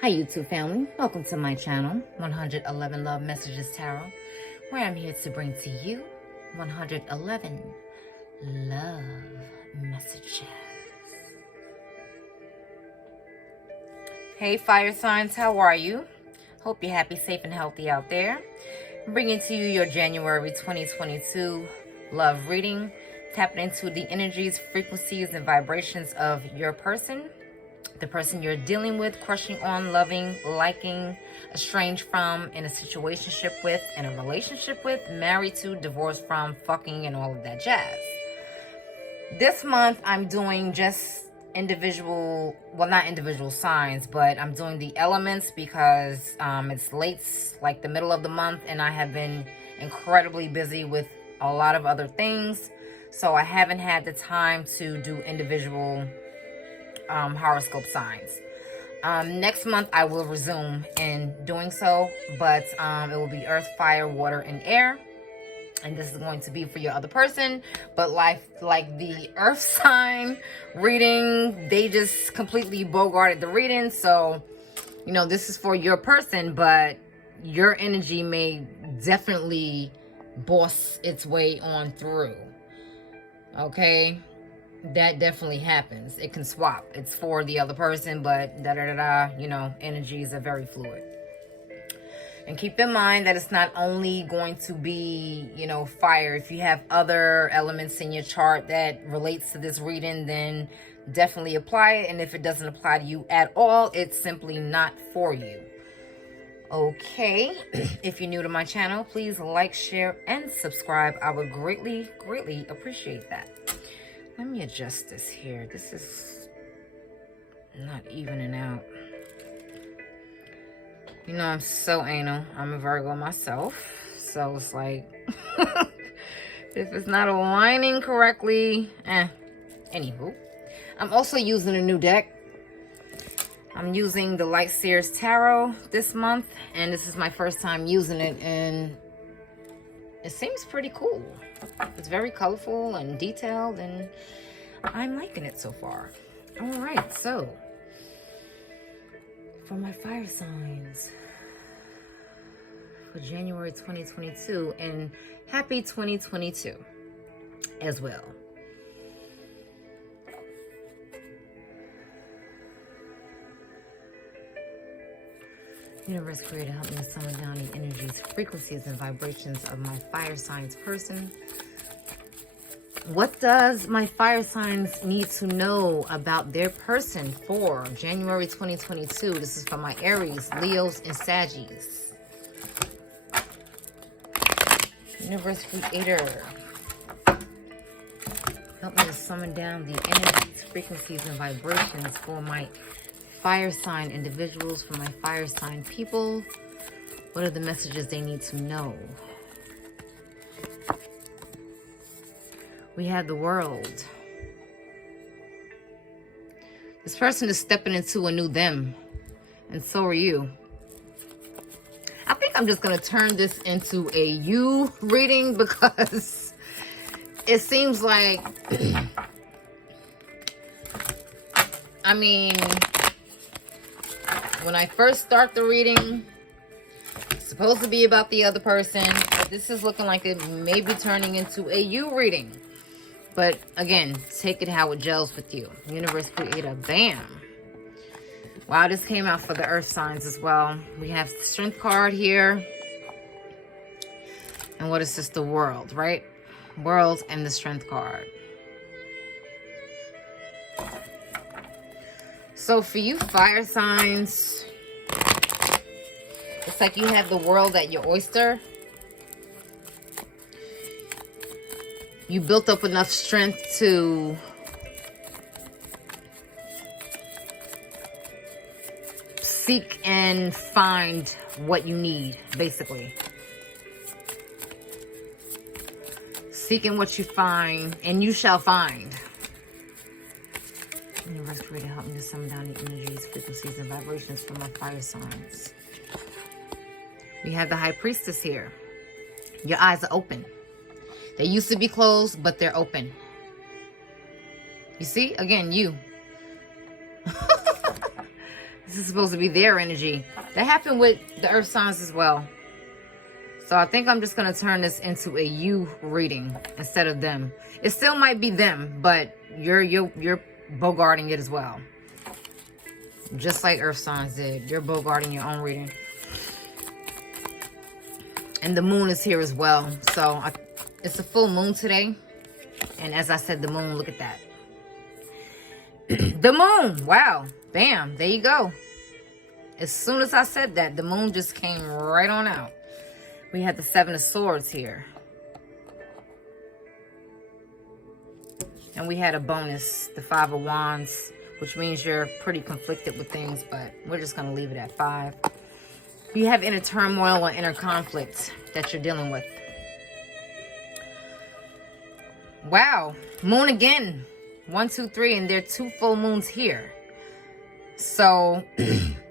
Hi YouTube family, welcome to my channel, 111 Love Messages Tarot, where I'm here to bring to you 111 love messages. Hey fire signs, how are you? Hope you're happy, safe, and healthy out there. I'm bringing to you your January 2022 love reading, tapping into the energies, frequencies, and vibrations of your person. The person you're dealing with, crushing on, loving, liking, estranged from, in a situationship with, in a relationship with, married to, divorced from, fucking, and all of that jazz. This month, I'm doing just individual, well, not individual signs, but I'm doing the elements because it's late, like the middle of the month, and I have been incredibly busy with a lot of other things. So I haven't had the time to do individual horoscope signs. Next month I will resume in doing so, but it will be earth, fire, water, and air, and this is going to be for your other person. But like the earth sign reading, they just completely bogarted the reading, so you know this is for your person, but your energy may definitely boss its way on through. Okay, that definitely happens. It can swap. It's for the other person, but you know, energies are very fluid. And keep in mind that it's not only going to be, you know, fire. If you have other elements in your chart that relates to this reading, then definitely apply it. And if it doesn't apply to you at all, it's simply not for you. Okay, if you're new to my channel, please like, share, and subscribe. I would greatly appreciate that. Let me adjust this here. This is not evening out. You know, I'm so anal. I'm a Virgo myself. So it's like, if it's not aligning correctly, anywho. I'm also using a new deck. I'm using the Light Seers Tarot this month. And this is my first time using it. And it seems pretty cool. It's very colorful and detailed, and I'm liking it so far. All right, so for my fire signs for January 2022, and happy 2022 as well. Universe Creator, help me to summon down the energies, frequencies, and vibrations of my fire signs person. What does my fire signs need to know about their person for January 2022? This is for my Aries, Leos, and Saggies. Universe Creator, help me to summon down the energies, frequencies, and vibrations for my fire sign individuals, for my fire sign people. What are the messages they need to know? We have the World. This person is stepping into a new them, and so are you. I think I'm just going to turn this into a you reading because it seems like, I mean, when I first start the reading, it's supposed to be about the other person, but this is looking like it may be turning into a you reading. But again, take it how it gels with you. Universe Creator, bam. Wow, this came out for the earth signs as well. We have the Strength card here. And what is this? The World, right? World and the Strength card. So for you fire signs, it's like you have the world at your oyster. You built up enough strength to seek and find what you need, basically. Seeking what you find, and you shall find. Universe Creator, help me to summon down the energies, frequencies, and vibrations for my fire signs. We have the High Priestess here. Your eyes are open. They used to be closed, but they're open. You see? Again, you. This is supposed to be their energy. That happened with the earth signs as well. So I think I'm just going to turn this into a you reading instead of them. It still might be them, but you're bogarting it as well. Just like earth signs did. You're bogarting your own reading. And the moon is here as well. So it's a full moon today. And as I said, the moon, look at that. The moon. Wow. Bam. There you go. As soon as I said that, the moon just came right on out. We had the Seven of Swords here. And we had a bonus, the Five of Wands, which means you're pretty conflicted with things, but we're just going to leave it at 5. You have inner turmoil or inner conflict that you're dealing with. Wow. Moon again. 1, 2, 3, and there are 2 full moons here. So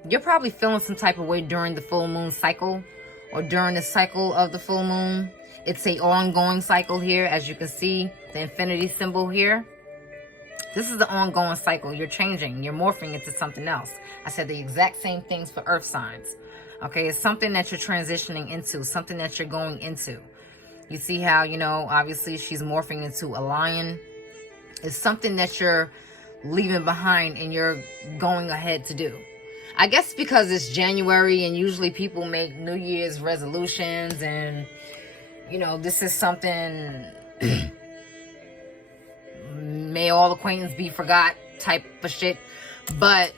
you're probably feeling some type of way during the full moon cycle or during the cycle of the full moon. It's a ongoing cycle here. As you can see, the infinity symbol here. This is the ongoing cycle. You're changing. You're morphing into something else. I said the exact same things for earth signs. Okay, it's something that you're transitioning into, something that you're going into. You see how, you know, obviously she's morphing into a lion. It's something that you're leaving behind and you're going ahead to do. I guess because it's January and usually people make New Year's resolutions and, you know, this is something may all acquaintance be forgot type of shit. But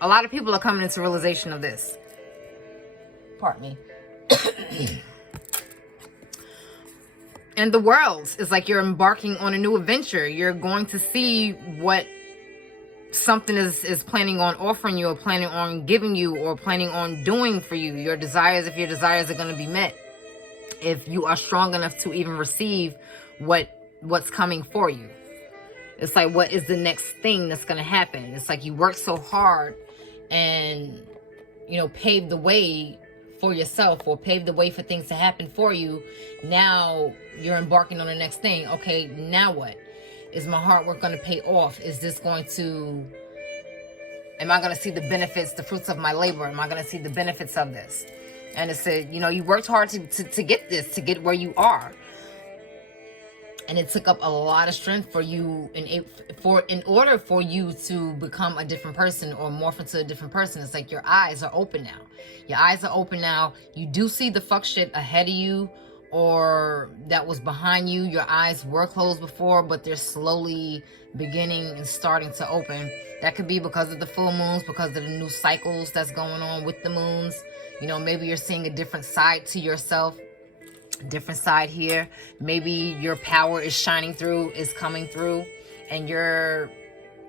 a lot of people are coming into realization of this. Pardon me. And the world is like you're embarking on a new adventure. You're going to see what something is planning on offering you or planning on giving you or planning on doing for you. Your desires, if your desires are going to be met. If you are strong enough to even receive what's coming for you. It's like, what is the next thing that's going to happen? It's like you work so hard and, you know, pave the way for yourself or pave the way for things to happen for you. Now you're embarking on the next thing. Okay, now what? Is my hard work going to pay off? Is this going to, am I going to see the benefits, the fruits of my labor? Am I going to see the benefits of this? And it said, you know, you worked hard to get this, to get where you are. And it took up a lot of strength for you in order for you to become a different person or morph into a different person. It's like your eyes are open now. Your eyes are open now. You do see the fuck shit ahead of you or that was behind you. Your eyes were closed before, but they're slowly beginning and starting to open. That could be because of the full moons, because of the new cycles that's going on with the moons. You know, maybe you're seeing a different side to yourself. Different side here. Maybe your power is shining through, is coming through, and you're,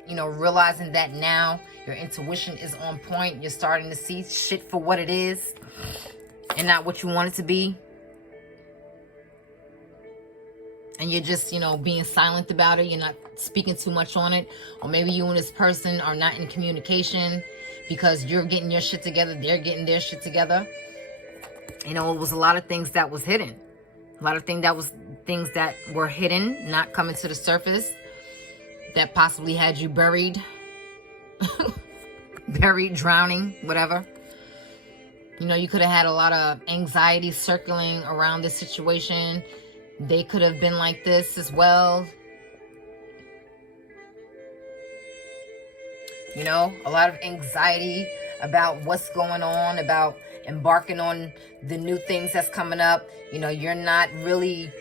you know, realizing that now. Your intuition is on point. You're starting to see shit for what it is and not what you want it to be. And you're just, you know, being silent about it. You're not speaking too much on it. Or maybe you and this person are not in communication because you're getting your shit together. They're getting their shit together. You know, it was a lot of things that was hidden. A lot of things that were hidden, not coming to the surface, that possibly had you buried, drowning, whatever. You know, you could have had a lot of anxiety circling around this situation. They could have been like this as well. You know, a lot of anxiety about what's going on, about embarking on the new things that's coming up. You know, you're not really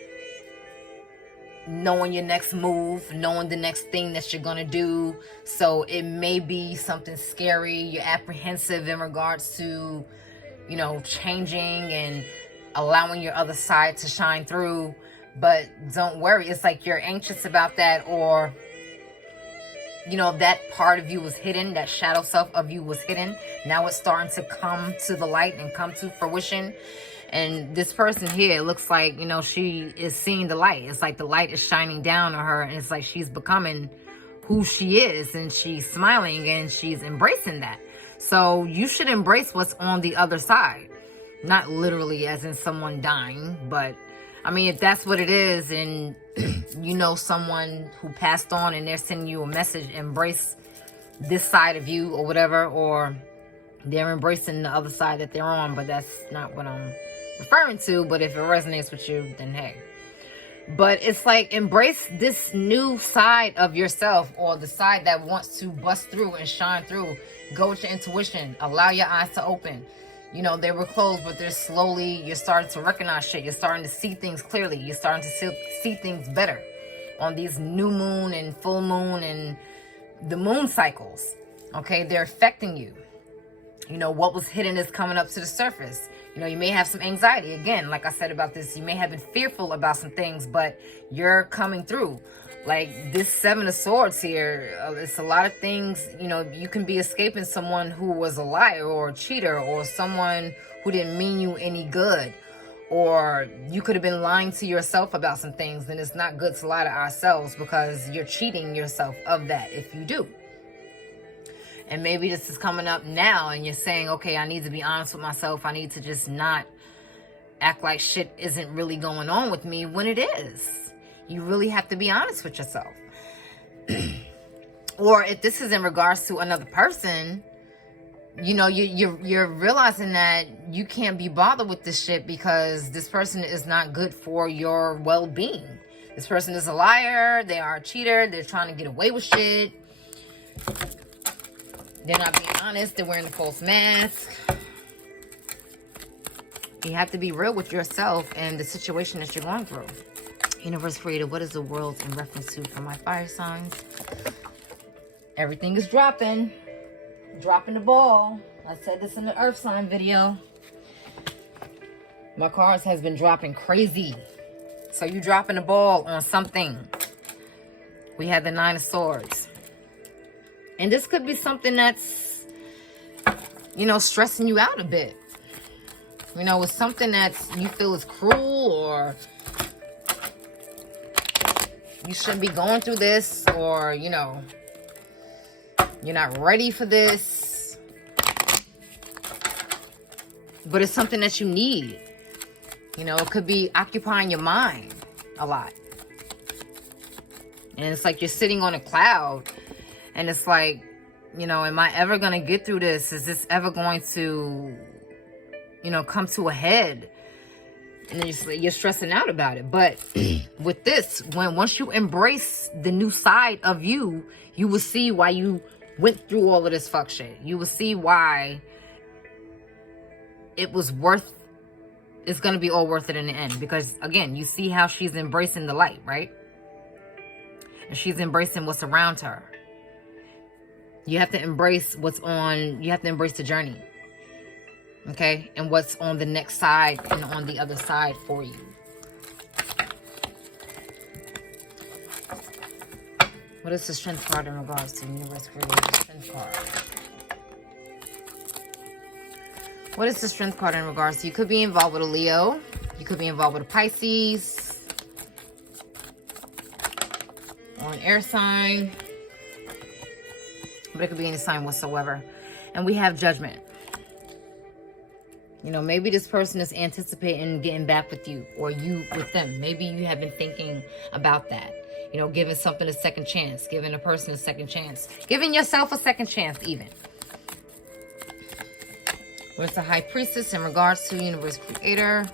knowing your next move, knowing the next thing that you're gonna do. So it may be something scary. You're apprehensive in regards to, you know, changing and allowing your other side to shine through. But don't worry, it's like you're anxious about that, or you know, that part of you was hidden, that shadow self of you was hidden. Now it's starting to come to the light and come to fruition. And this person here, it looks like, you know, she is seeing the light. It's like the light is shining down on her, and it's like she's becoming who she is, and she's smiling and she's embracing that. So you should embrace what's on the other side. Not literally as in someone dying, but I mean, if that's what it is, and you know someone who passed on and they're sending you a message, embrace this side of you or whatever, or They're embracing the other side that they're on, but that's not what I'm referring to. But if it resonates with you, then hey. But it's like, embrace this new side of yourself, or the side that wants to bust through and shine through. Go with your intuition. Allow your eyes to open. You know, they were closed, but they're slowly, you're starting to recognize shit. You're starting to see things clearly. You're starting to see things better on these new moon and full moon and the moon cycles. Okay, they're affecting you. You know, what was hidden is coming up to the surface. You know, you may have some anxiety. Again, like I said about this, you may have been fearful about some things, but you're coming through. Like this Seven of Swords here, it's a lot of things. You know, you can be escaping someone who was a liar or a cheater, or someone who didn't mean you any good. Or you could have been lying to yourself about some things. And it's not good to lie to ourselves, because you're cheating yourself of that if you do. And maybe this is coming up now and you're saying, okay, I need to be honest with myself. I need to just not act like shit isn't really going on with me when it is. You really have to be honest with yourself. Or if this is in regards to another person, you know, you're realizing that you can't be bothered with this shit because this person is not good for your well-being. This person is a liar. They are a cheater. They're trying to get away with shit. They're not being honest. They're wearing a false mask. You have to be real with yourself and the situation that you're going through. Universe creator, what is the world in reference to for my fire signs? Everything is dropping. Dropping the ball. I said this in the earth sign video. My cards has been dropping crazy. So you dropping the ball on something. We have the Nine of Swords. And this could be something that's, you know, stressing you out a bit. You know, it's something that you feel is cruel, or you shouldn't be going through this, or, you know, you're not ready for this. But it's something that you need. You know, it could be occupying your mind a lot. And it's like you're sitting on a cloud. And it's like, you know, am I ever going to get through this? Is this ever going to, you know, come to a head? And then you're stressing out about it. But with this, once you embrace the new side of you, you will see why you went through all of this fuck shit. You will see why it was worth, it's going to be all worth it in the end. Because, again, you see how she's embracing the light, right? And she's embracing what's around her. You have to embrace what's on, you have to embrace the journey. Okay? And what's on the next side and on the other side for you. What is the strength card in regards to universe creator? Strength card. What is the strength card in regards to? You could be involved with a Leo. You could be involved with a Pisces. Or an air sign. But it could be any sign whatsoever. And we have Judgment. You know, maybe this person is anticipating getting back with you, or you with them. Maybe you have been thinking about that. You know, giving something a second chance. Giving a person a second chance. Giving yourself a second chance even. Where's the High Priestess in regards to universe creator?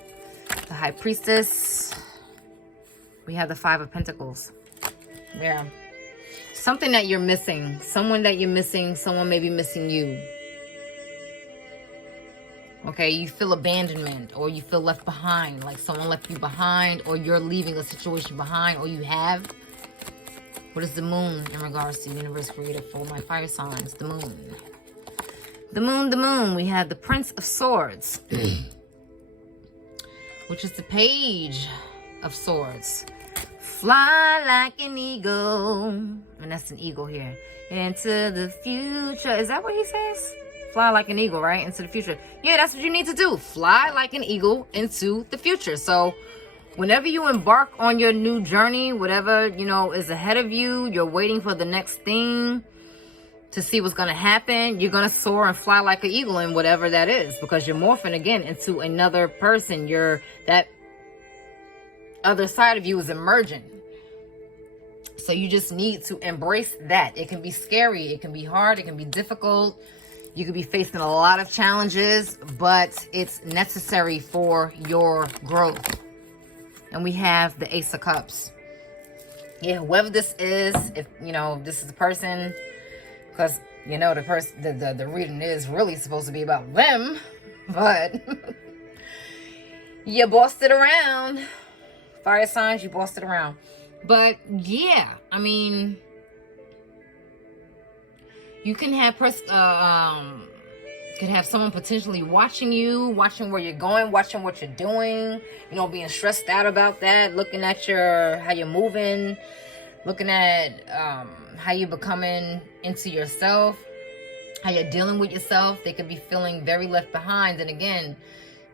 The High Priestess. We have the Five of Pentacles. Yeah. Something that you're missing. Someone that you're missing. Someone may be missing you. Okay, you feel abandonment, or you feel left behind. Like someone left you behind, or you're leaving a situation behind, or you have. What is the Moon in regards to universe creator for my fire signs? The Moon. The Moon, the Moon. We have the Prince of Swords. Which is the Page of Swords. Fly like an eagle. And that's an eagle here. Into the future. Is that what he says? Fly like an eagle, right? Into the future. Yeah, that's what you need to do. Fly like an eagle into the future. So whenever you embark on your new journey, whatever, you know, is ahead of you, you're waiting for the next thing to see what's going to happen. You're going to soar and fly like an eagle in whatever that is, because you're morphing again into another person. That other side of you is emerging. So you just need to embrace that. It can be scary. It can be hard. It can be difficult. You could be facing a lot of challenges, but it's necessary for your growth. And we have the Ace of Cups. Yeah, whoever this is, if you know this is the person, because you know the reading is really supposed to be about them, but you bossed it around. Fire signs, you bossed it around. But yeah, I mean, you can have could have someone potentially watching you, watching where you're going, watching what you're doing, you know, being stressed out about that, looking at how you're moving, looking at how you're becoming into yourself, how you're dealing with yourself. They could be feeling very left behind. And again,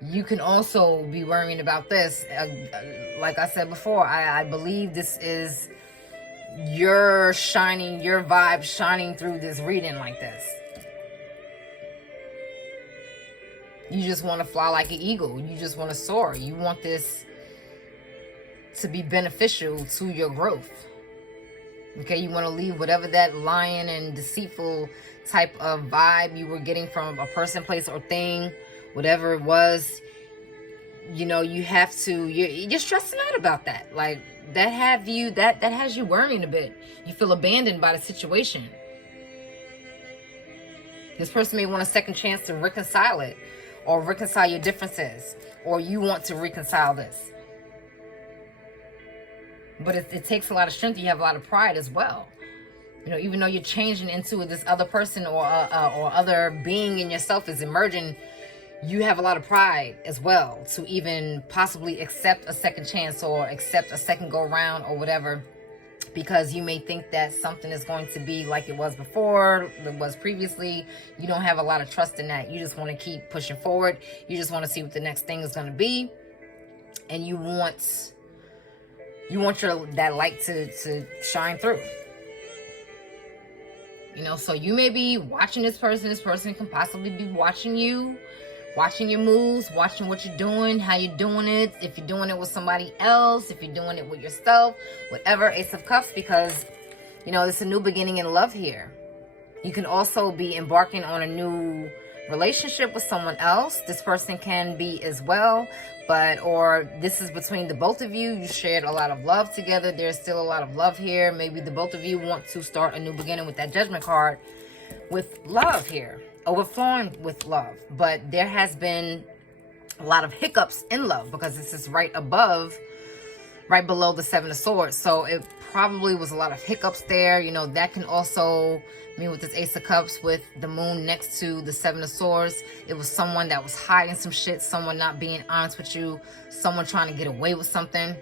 you can also be worrying about this. Like I said before, I believe this is your vibe shining through this reading like this. You just want to fly like an eagle. You just want to soar. You want this to be beneficial to your growth. Okay, you want to leave whatever that lying and deceitful type of vibe you were getting from a person, place, or thing, whatever it was. You know, you have to, you're stressing out about that. Like, that has you worrying a bit. You feel abandoned by the situation. This person may want a second chance to reconcile it, or reconcile your differences, or you want to reconcile this. But it takes a lot of strength. You have a lot of pride as well. You know, even though you're changing into this other person or other being in yourself is emerging, you have a lot of pride as well to even possibly accept a second chance or accept a second go round or whatever, because you may think that something is going to be like it was before, it was previously. You don't have a lot of trust in that. You just want to keep pushing forward. You just want to see what the next thing is going to be. And you want that light to shine through. You know, so you may be watching this person. This person can possibly be watching you, watching your moves, watching what you're doing, how you're doing it, if you're doing it with somebody else, if you're doing it with yourself, whatever. Ace of Cups, because, you know, it's a new beginning in love here. You can also be embarking on a new relationship with someone else. This person can be as well, or this is between the both of you. You shared a lot of love together. There's still a lot of love here. Maybe the both of you want to start a new beginning with that Judgment card, with love here, overflowing with love. But there has been a lot of hiccups in love, because this is right below the Seven of Swords. So it probably was a lot of hiccups there. You know, that can also mean with this Ace of Cups, with the moon next to the Seven of Swords, it was someone that was hiding some shit, someone not being honest with you, someone trying to get away with something.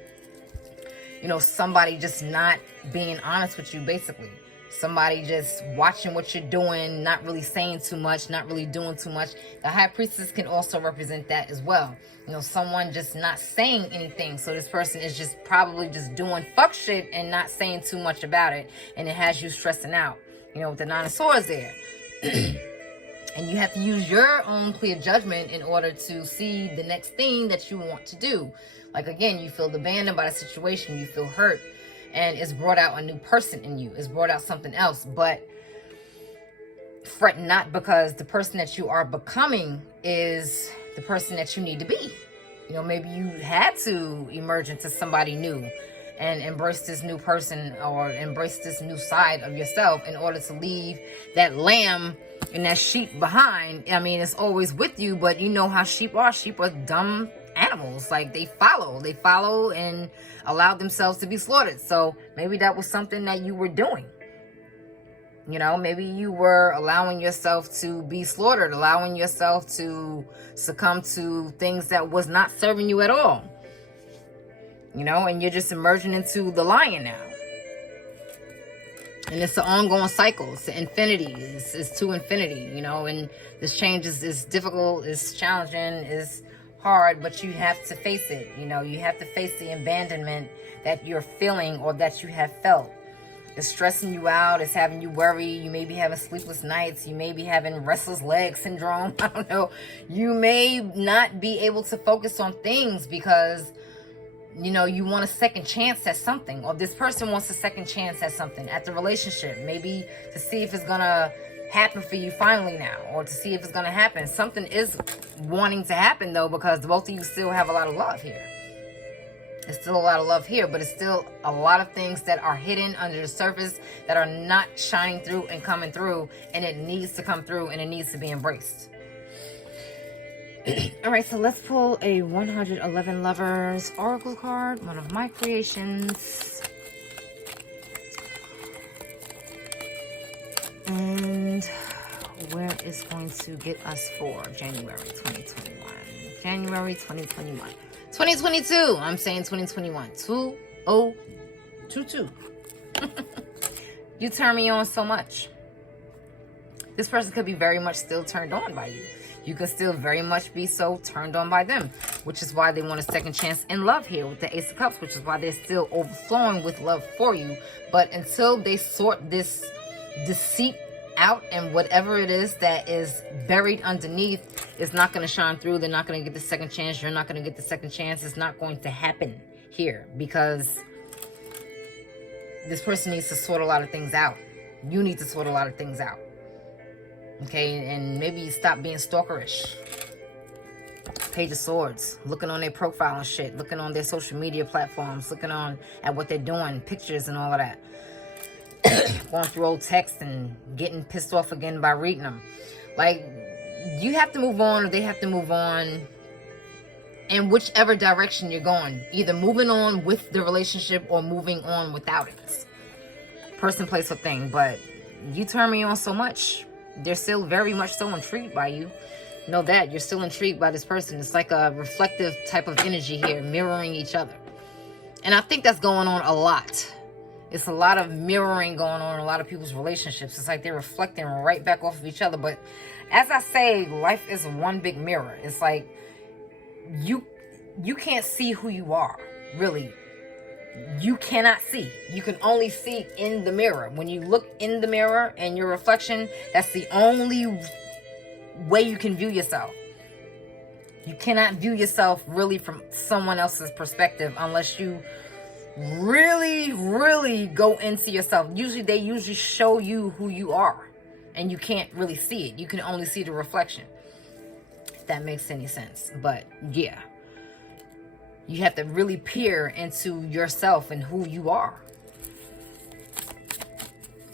You know, somebody just not being honest with you, basically. Somebody just watching what you're doing, not really saying too much, not really doing too much. The High Priestess can also represent that as well. You know, someone just not saying anything. So this person is just probably just doing fuck shit and not saying too much about it. And it has you stressing out, you know, with the Nine of Swords there. And you have to use your own clear judgment in order to see the next thing that you want to do. Like, again, you feel abandoned by the situation. You feel hurt. And it's brought out a new person in you. It's brought out something else. But fret not, because the person that you are becoming is the person that you need to be. You know, maybe you had to emerge into somebody new and embrace this new person, or embrace this new side of yourself, in order to leave that lamb and that sheep behind. I mean, it's always with you, but you know how sheep are. Sheep are dumb animals. Like, they follow and allow themselves to be slaughtered. So maybe that was something that you were doing. You know, maybe you were allowing yourself to be slaughtered, allowing yourself to succumb to things that was not serving you at all. You know, and you're just emerging into the lion now. And it's an ongoing cycle. It's an infinity. It's to infinity, you know, and this change is difficult, it's challenging, it's hard, but you have to face it. You know, you have to face the abandonment that you're feeling, or that you have felt. It's stressing you out. It's having you worry. You may be having sleepless nights. You may be having restless leg syndrome. I don't know. You may not be able to focus on things because, you know, you want a second chance at something, or this person wants a second chance at something, at the relationship, maybe to see if it's gonna happen for you finally now, or to see if it's going to happen. Something is wanting to happen though, because both of you still have a lot of love here. It's still a lot of love here, but it's still a lot of things that are hidden under the surface that are not shining through and coming through, and it needs to come through and it needs to be embraced. All right, so let's pull a 111 Lovers Oracle card, one of my creations. And where is going to get us for January 2021? January 2021. 2022. I'm saying 2021. 2022. You turn me on so much. This person could be very much still turned on by you. You could still very much be so turned on by them, which is why they want a second chance in love here with the Ace of Cups, which is why they're still overflowing with love for you. But until they sort this deceit out, and whatever it is that is buried underneath is not going to shine through, they're not going to get the second chance, you're not going to get the second chance. It's not going to happen here, because this person needs to sort a lot of things out. You need to sort a lot of things out. Okay, and maybe stop being stalkerish. Page of Swords, looking on their profile and shit, looking on their social media platforms, looking on at what they're doing, pictures and all of that. Going through old texts and getting pissed off again by reading them. Like, you have to move on, or they have to move on, in whichever direction you're going. Either moving on with the relationship or moving on without it. Person, place, or thing. But you turn me on so much. They're still very much so intrigued by you. Know that. You're still intrigued by this person. It's like a reflective type of energy here, mirroring each other. And I think that's going on a lot. It's a lot of mirroring going on in a lot of people's relationships. It's like they're reflecting right back off of each other. But as I say, life is one big mirror. It's like you can't see who you are, really. You cannot see. You can only see in the mirror. When you look in the mirror and your reflection, that's the only way you can view yourself. You cannot view yourself really from someone else's perspective unless you really go into yourself. They show you who you are, and you can't really see it. You can only see the reflection, if that makes any sense. But yeah, you have to really peer into yourself and who you are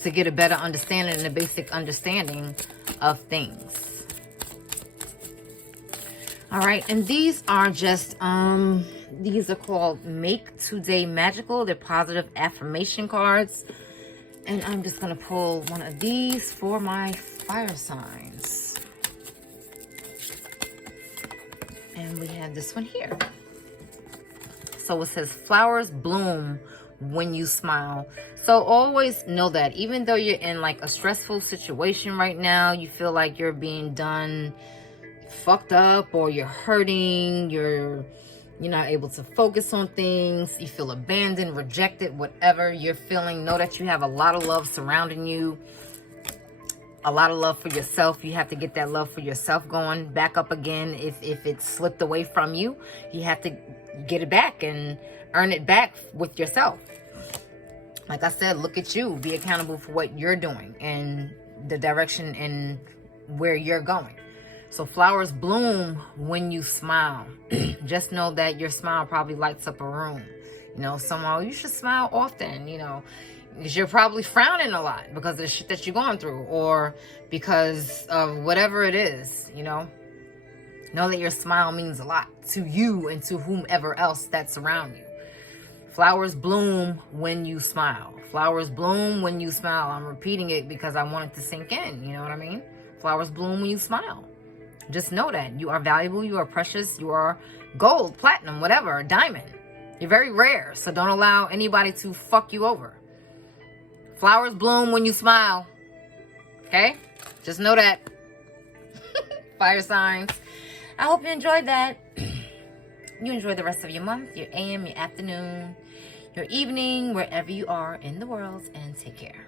to get a better understanding and a basic understanding of things. All right, and these are just these are called Make Today Magical. They're positive affirmation cards. And I'm just going to pull one of these for my fire signs. And we have this one here. So it says, flowers bloom when you smile. So always know that even though you're in like a stressful situation right now, you feel like you're being done fucked up, or you're hurting, you're not able to focus on things, you feel abandoned, rejected, whatever you're feeling, know that you have a lot of love surrounding you, a lot of love for yourself. You have to get that love for yourself going back up again. If it slipped away from you, you have to get it back and earn it back with yourself. Like I said, look at you, be accountable for what you're doing and the direction and where you're going. So flowers bloom when you smile. Just know that your smile probably lights up a room. Somehow you should smile often, because you're probably frowning a lot because of the shit that you're going through, or because of whatever it is, Know that your smile means a lot to you and to whomever else that's around you. Flowers bloom when you smile. Flowers bloom when you smile. I'm repeating it because I want it to sink in. You know what I mean? Flowers bloom when you smile. Just know that you are valuable, you are precious, you are gold, platinum, whatever, diamond. You're very rare, so don't allow anybody to fuck you over. Flowers bloom when you smile. Okay? Just know that. Fire signs. I hope you enjoyed that. You enjoy the rest of your month, your AM, your afternoon, your evening, wherever you are in the world, and take care.